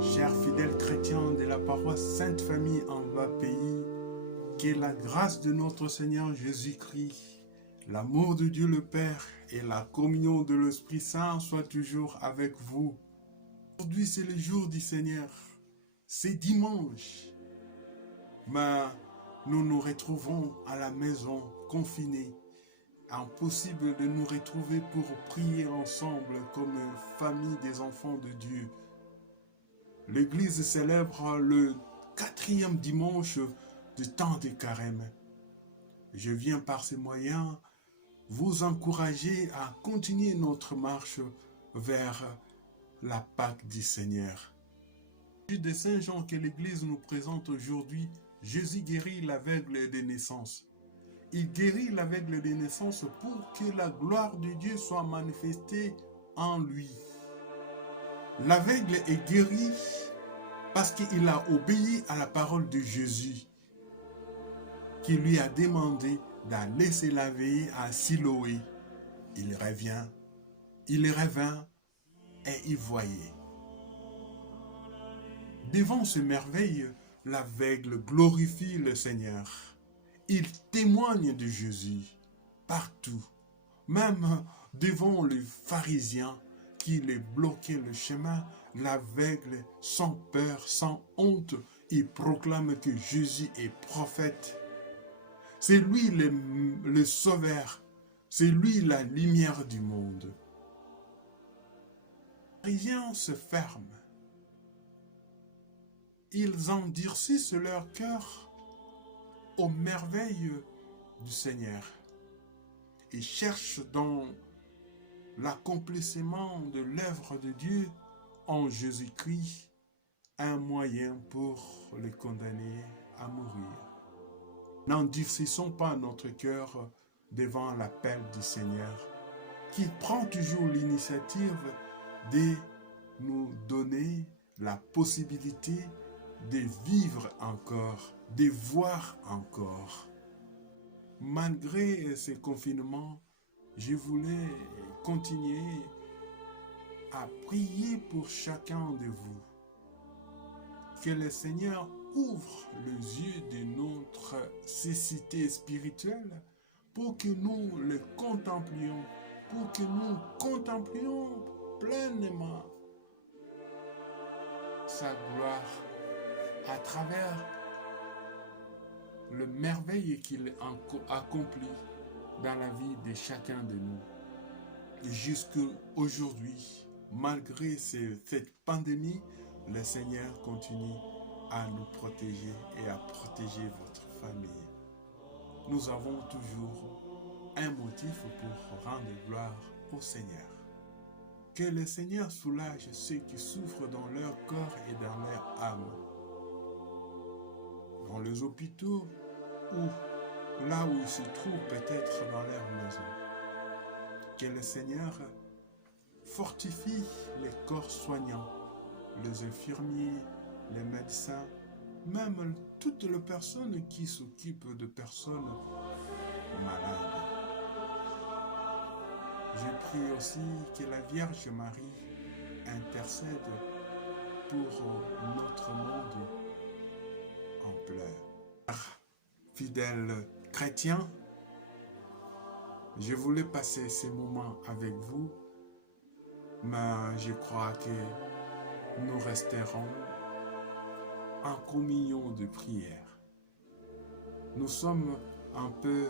Chers fidèles chrétiens de la paroisse Sainte-Famille en Bas-Pays, que la grâce de notre Seigneur Jésus-Christ, l'amour de Dieu le Père et la communion de l'Esprit Saint soient toujours avec vous. Aujourd'hui, c'est le jour du Seigneur. C'est dimanche. Mais nous nous retrouvons à la maison, confinés. Impossible de nous retrouver pour prier ensemble comme famille des enfants de Dieu. L'Église célèbre le 4e dimanche du temps de Carême. Je viens par ces moyens vous encourager à continuer notre marche vers la Pâque du Seigneur. De Saint Jean que l'Église nous présente aujourd'hui, Jésus guérit l'aveugle de naissance. Il guérit l'aveugle de naissance pour que la gloire de Dieu soit manifestée en lui. L'aveugle est guéri parce qu'il a obéi à la parole de Jésus, qui lui a demandé d'aller se laver à Siloé. Il revint et il voyait. Devant ce merveille, l'aveugle glorifie le Seigneur. Il témoigne de Jésus partout, même devant les pharisiens qui les bloquaient le chemin. L'aveugle, sans peur, sans honte, il proclame que Jésus est prophète. C'est lui le sauveur, c'est lui la lumière du monde. Les pharisiens se ferment. Ils endurcissent leur cœur aux merveilles du Seigneur. Ils cherchent dans l'accomplissement de l'œuvre de Dieu en Jésus-Christ un moyen pour les condamner à mourir. N'endurcissons pas notre cœur devant l'appel du Seigneur, qui prend toujours l'initiative de nous donner la possibilité de vivre encore, de voir encore. Malgré ce confinement, je voulais continuer à prier pour chacun de vous. Que le Seigneur ouvre les yeux de notre cécité spirituelle pour que nous le contemplions, pour que nous contemplions pleinement sa gloire à travers le merveille qu'il accomplit dans la vie de chacun de nous. Et jusqu'aujourd'hui, malgré cette pandémie, le Seigneur continue à nous protéger et à protéger votre famille. Nous avons toujours un motif pour rendre gloire au Seigneur. Que le Seigneur soulage ceux qui souffrent dans leur corps et dans leur âme. Dans les hôpitaux ou là où ils se trouvent peut-être dans leur maison. Que le Seigneur fortifie les corps soignants, les infirmiers, les médecins, même toutes les personnes qui s'occupent de personnes malades. Je prie aussi que la Vierge Marie intercède pour notre monde en pleurs. Fidèles chrétiens, je voulais passer ces moments avec vous, mais je crois que nous resterons en communion de prière. Nous sommes un peu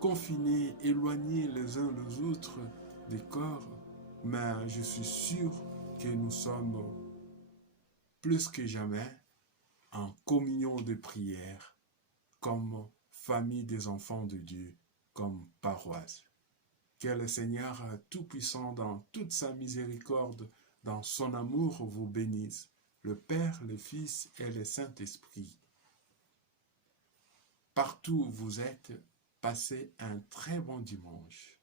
confinés, éloignés les uns des autres des corps, mais je suis sûr que nous sommes plus que jamais en communion de prière, comme famille des enfants de Dieu, comme paroisse. Que le Seigneur Tout-Puissant, dans toute sa miséricorde, dans son amour, vous bénisse, le Père, le Fils et le Saint-Esprit. Partout où vous êtes, passez un très bon dimanche.